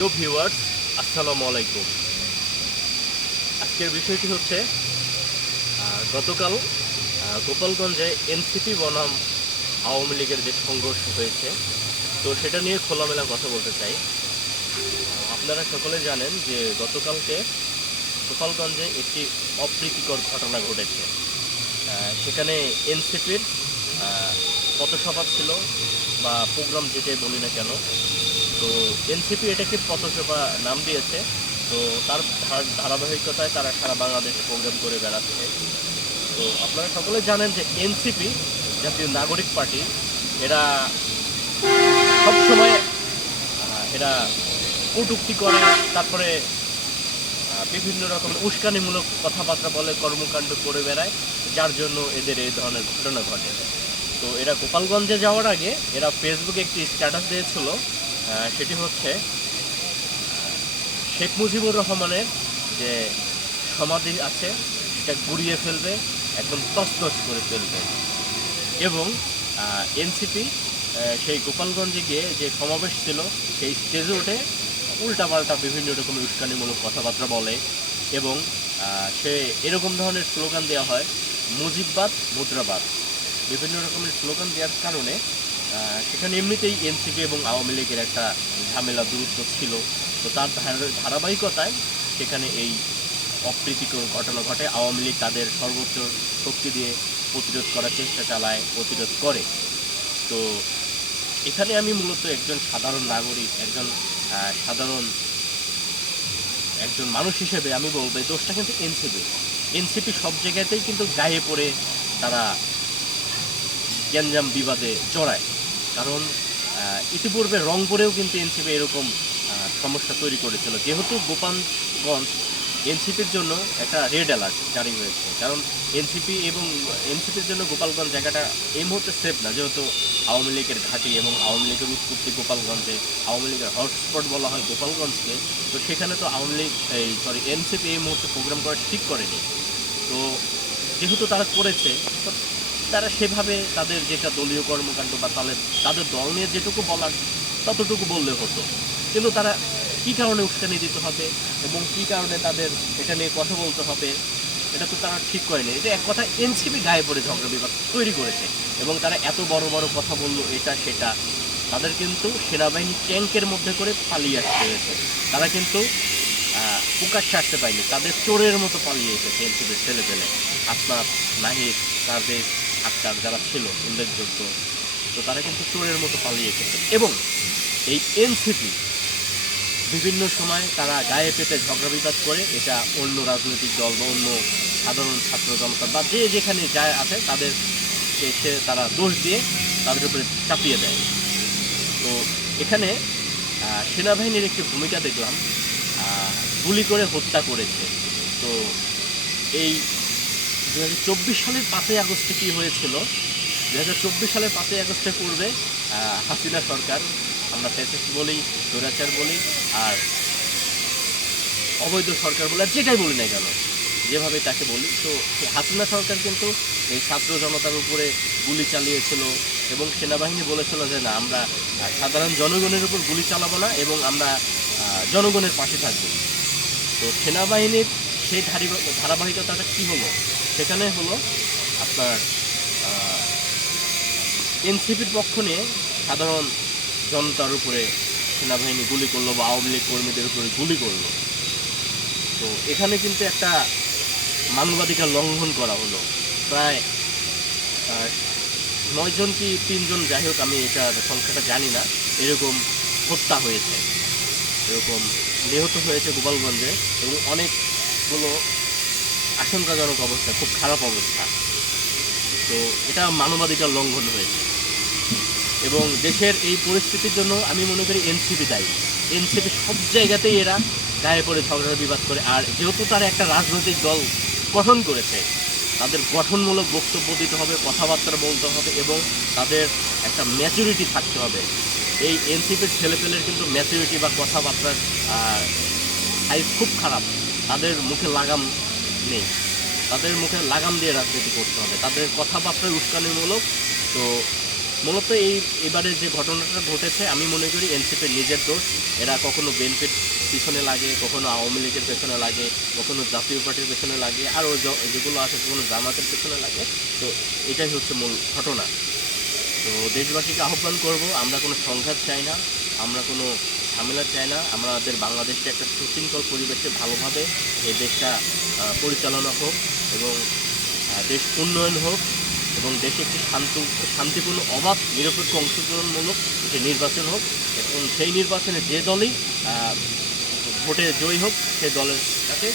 Hello viewers, আসসালামু আলাইকুম। আজকের বিষয়টি হচ্ছে গতকাল গোপালগঞ্জে এনসিপি বনাম আওয়ামী লীগের যে সংঘর্ষ হয়েছে, তো সেটা নিয়ে খোলামেলা কথা বলতে চাই। আপনারা সকলে জানেন যে গতকালকে গোপালগঞ্জে একটি অপ্রীতিকর ঘটনা ঘটেছে। সেখানে এনসিপির পথসভা ছিল, বা প্রোগ্রাম যেটাই বলি না কেন তো এনসিপি এটাকে পথসভা নাম দিয়েছে। তো তার ধারাবাহিকতায় তারা সারা বাংলাদেশে প্রোগ্রাম করে বেড়াচ্ছে। তো আপনারা সকলে জানেন যে এনসিপি জাতীয় নাগরিক পার্টি, এরা সবসময় এরা কটুক্তি করে, তারপরে বিভিন্ন রকমের উস্কানিমূলক কথাবার্তা বলে, কর্মকাণ্ড করে বেড়ায়, যার জন্য এদের এই ধরনের ঘটনা ঘটে। তো এরা গোপালগঞ্জে যাওয়ার আগে এরা ফেসবুকে একটি স্ট্যাটাস দিয়েছিল সেটি হচ্ছে শেখ মুজিবুর রহমানের যে সমাধি আছে, সেটা গুড়িয়ে ফেলবে, একদম তছনছ করে ফেলবে। এবং এনসিপি সেই গোপালগঞ্জে গিয়ে যে সমাবেশ ছিল, সেই স্টেজে উঠে উল্টাপাল্টা বিভিন্ন রকমের উস্কানিমূলক কথাবার্তা বলে এবং সে এরকম ধরনের স্লোগান দেওয়া হয়, মুজিববাদ, মুদ্রাবাদ। বিভিন্ন রকমের স্লোগান দেওয়ার কারণে সেখানে এমনিতেই এনসিপি এবং আওয়ামী লীগের একটা ঝামেলা, দূরত্ব ছিল। তো তার ধারাবাহিকতায় সেখানে এই অপ্রীতিকর ঘটনা ঘটে। আওয়ামী লীগ তাদের সর্বোচ্চ শক্তি দিয়ে প্রতিরোধ করার চেষ্টা চালায়, প্রতিরোধ করে। তো এখানে আমি মূলত একজন সাধারণ নাগরিক, একজন সাধারণ, একজন মানুষ হিসেবে আমি বলব দোষটা কিন্তু এনসিপি। এনসিপি সব জায়গাতেই কিন্তু গায়ে পড়ে তারা গ্যাঞ্জাম বিবাদে জড়ায়। কারণ ইতিপূর্বে রংপুরেও কিন্তু এনসিপি এরকম সমস্যা তৈরি করেছিল। যেহেতু গোপালগঞ্জ এনসিপির জন্য একটা রেড অ্যালার্ট জারি হয়েছে। কারণ এনসিপি এবং এনসিপির জন্য গোপালগঞ্জ জায়গাটা এই মুহূর্তে সেফ না। যেহেতু আওয়ামী লীগের ঘাঁটি এবং আওয়ামী লীগের উৎপত্তি গোপালগঞ্জে, আওয়ামী লীগের হটস্পট বলা হয় গোপালগঞ্জকে, তো সেখানে তো আওয়ামী লীগ, এই সরি এনসিপি এই মুহূর্তে প্রোগ্রাম করা ঠিক করেনি। তো যেহেতু তারা করেছে তারা সেভাবে তাদের যেটা দলীয় কর্মকাণ্ড বা তাদের তাদের দল নিয়ে যেটুকু বলার, ততটুকু বললে হতো। কিন্তু তারা কি কারণে উস্কানি দিতে হবে এবং কি কারণে তাদের এটা নিয়ে কথা বলতে হবে, এটা তো তারা ঠিক করেনি এটা এক কথা এনসিপি গায়ে পড়ে ঝগড়া বিবাদ তৈরি করেছে এবং তারা এত বড় বড় কথা বলল, এটা, সেটা, তাদের কিন্তু সেনাবাহিনী ট্যাঙ্কের মধ্যে করে পালিয়ে আসতে হয়েছে। তারা কিন্তু প্রকাশ্যে আসতে পারেনি। তাদের চোরের মতো পালিয়ে এসেছে এনসিপির ছেলে পেলে আপনার নাহিদ তাদের আক্তার যারা ছিল, উল্লেখযোগ্য, তো তারা কিন্তু চোরের মতো পালিয়ে এসেছে। এবং এই এনসিপি বিভিন্ন সময় তারা গায়ে পেতে ঝগড়া বিবাদ করে, এটা অন্য রাজনৈতিক দল বা অন্য সাধারণ ছাত্র জনতা বা যে যেখানে যায় আছে তাদের সে তারা দোষ দিয়ে তাদের উপরে চাপিয়ে দেয়। তো এখানে সেনাবাহিনীর একটি ভূমিকা দেখলাম গুলি করে হত্যা করেছে। তো এই দু সালের পাঁচই আগস্টে কী হয়েছিল? দু হাজার চব্বিশ সালের পাঁচই আগস্টের পূর্বে হাসিনা সরকার, আমরা ফ্যাসিস্ট বলি, স্বৈরাচার বলি, আর অবৈধ সরকার বলে, আর যেটাই বলি না কেন, যেভাবে তাকে বলি, তো হাসিনা সরকার কিন্তু এই ছাত্র জনতার উপরে গুলি চালিয়েছিল এবং সেনাবাহিনী বলেছিল যে, না, আমরা সাধারণ জনগণের উপর গুলি চালাবো না এবং আমরা জনগণের পাশে থাকব। তো সেনাবাহিনীর সেই ধারাবাহিকতাটা কি হলো? সেখানে হলো আপনার এনসিপির পক্ষ নিয়ে সাধারণ জনতার উপরে সেনাবাহিনী গুলি করল বা আওয়ামী লীগ কর্মীদের উপরে গুলি করল। তো এখানে কিন্তু একটা মানবাধিকার লঙ্ঘন করা হলো। প্রায় নয়জন কি তিনজন যাই হোক, আমি এটা সংখ্যাটা জানি না। এরকম হত্যা হয়েছে। এরকম নিহত হয়েছে গোপালগঞ্জে এবং অনেকগুলো আশঙ্কাজনক অবস্থা, খুব খারাপ অবস্থা। তো এটা মানবাধিকার লঙ্ঘন হয়েছে। এবং দেশের এই পরিস্থিতির জন্য আমি মনে করি এনসিপি দায়ী। এনসিপি সব জায়গাতেই এরা গায়ে পড়ে ঝগড়া বিবাদ করে। আর যেহেতু তারা একটা রাজনৈতিক দল গঠন করেছে, তাদের গঠনমূলক বক্তব্য দিতে হবে, কথাবার্তা বলতে হবে এবং তাদের একটা ম্যাচুরিটি থাকতে হবে। এই এনসিপির ছেলেপেলের কিন্তু ম্যাচুরিটি বা কথাবার্তার সাইজ খুব খারাপ। তাদের মুখে লাগাম নেই। তাদের মুখে লাগাম দিয়ে রাজনীতি করতে হবে। তাদের কথাবার্তায় উস্কানিমূলক। তো মূলত এই এবারে যে ঘটনাটা ঘটেছে, আমি মনে করি এনসিপির নিজের দোষ। এরা কখনো বিএনপির পিছনে লাগে, কখনো আওয়ামী লীগের পেছনে লাগে, কখনো জাতীয় পার্টির পেছনে লাগে, আরও যেগুলো আছে কখনো জামাতের পেছনে লাগে। তো এটাই হচ্ছে মূল ঘটনা। তো দেশবাসীকে আহ্বান করব, আমরা কোনো সংঘাত চাই না, আমরা কোনো ঝামেলা চাই না। আমাদের বাংলাদেশকে একটা সুশৃঙ্খল পরিবেশে ভালোভাবে এই দেশটা পরিচালনা হোক এবং দেশ উন্নয়ন হোক এবং দেশে একটি শান্ত, শান্তিপূর্ণ অবাধ নিরপেক্ষ অংশগ্রহণমূলক একটি নির্বাচন হোক এবং সেই নির্বাচনে যে দলই ভোটে জয়ী হোক, সে দলের কাছে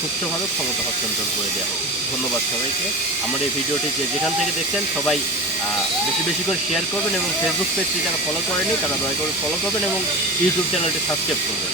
সুষ্ঠুভাবে ক্ষমতা হস্তান্তর করে দেওয়া ধন্যবাদ সবাইকে। আমার এই ভিডিওটি যে যেখান থেকে দেখছেন, সবাই বেশি বেশি করে শেয়ার করবেন এবং ফেসবুক পেজটি যারা ফলো করেনি তারা দয়া করে ফলো করবেন এবং ইউটিউব চ্যানেলটি সাবস্ক্রাইব করবেন।